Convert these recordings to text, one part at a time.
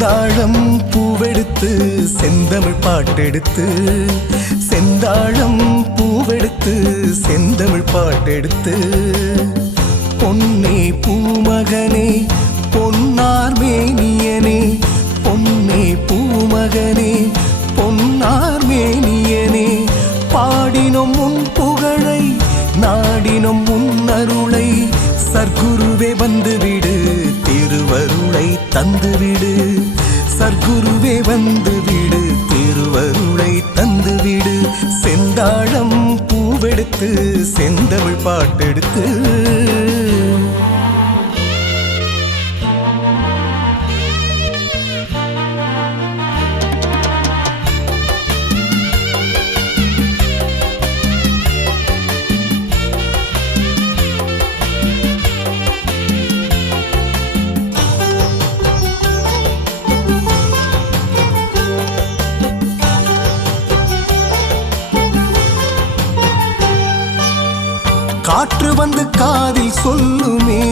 செந்தாழம் பூவெடுத்து செந்தமிழ் பாட்டெடுத்து செந்தாழம் பூவெடுத்து செந்தமிழ் பாட்டெடுத்து. பொன்னே பூமகனே பொன்னார் மேனியனே பொன்னே பூமகனே பொன்னார் மேனியனே பாடினோம் உன் வந்துவிடு திருவருளை தந்துவிடு செந்தாழம் பூவெடுத்து செந்தமிழ் பாட்டெடுத்து. காற்று வந்து காதில் சொல்லுமே.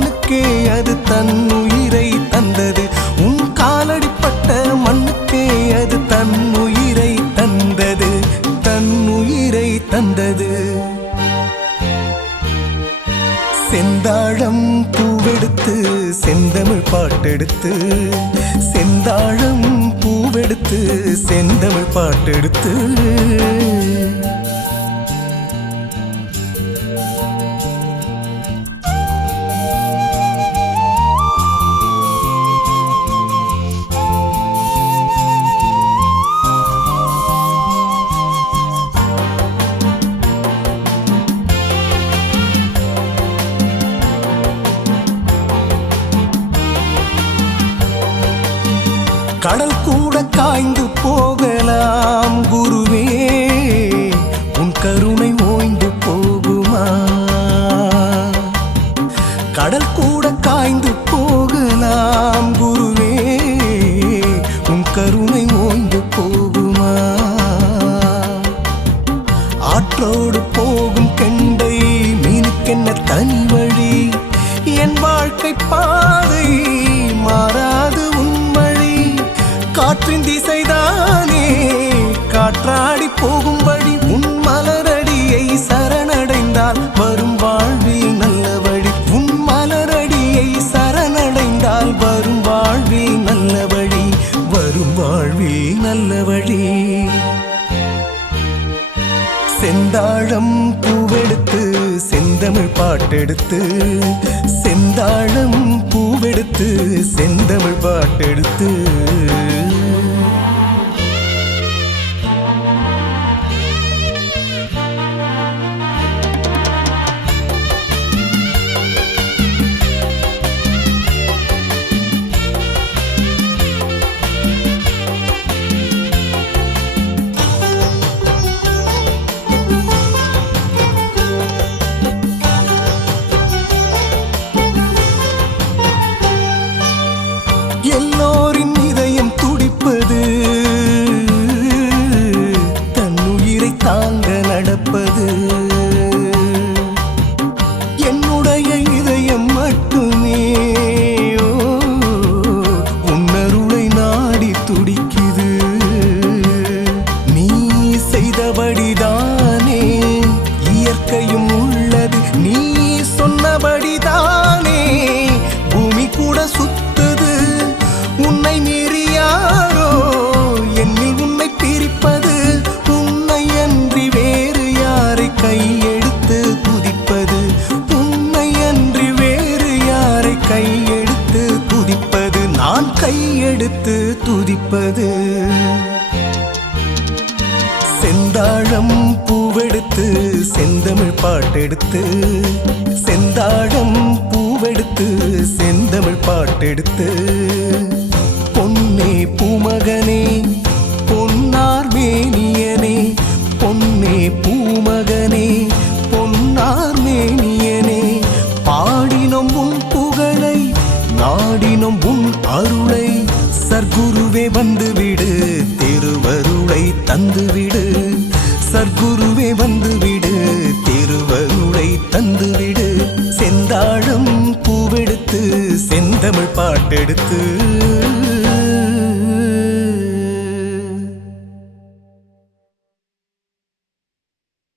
மண்ணுக்கே அது தன் உயிரை தந்தது. உன் காலடிப்பட்ட மண்ணுக்கே அது தன் உயிரை தந்தது. தன் உயிரை தந்தது. செந்தாழம் பூவெடுத்து செந்தமிழ் பாட்டெடுத்து செந்தாழம் பூவெடுத்து செந்தமிழ் பாட்டெடுத்து கடல் கூட காய்ந்து போகலாம் குருவே. உன் கருணை ஓய்ந்து போகுமா? கடல் கூட காய்ந்து போகலாம் குருவே. உன் கருணை ஓய்ந்து போகுமா? ஆற்றோடு போகும் வரும் வாழ்வில் நல்ல வழி. செந்தாழம் பூவெடுத்து செந்தமிழ் பாட்டெடுத்து செந்தாழம் பூவெடுத்து செந்தமிழ் பாட்டெடுத்து. செந்தாழம் பூவெடுத்து செந்தமிழ் பாட்டெடுத்து செந்தாழம் பூவெடுத்து செந்தமிழ் பாட்டெடுத்து. பொன்னே பூமகனே பொன்னார் மேனியனே பொன்னே பூமகனே பொன்னார் மேனியனே. பாடினோம் உன் புகழை நாடினோம் உன் அருளை சர்க்குருவே வந்துவிடு திருவருளை தந்துவிடு. சர்க்குருவே வந்துவிடு திருவருளை தந்துவிடு. செந்தாழும் பூவெடுத்து செந்தமிழ் பாட்டெடுத்து.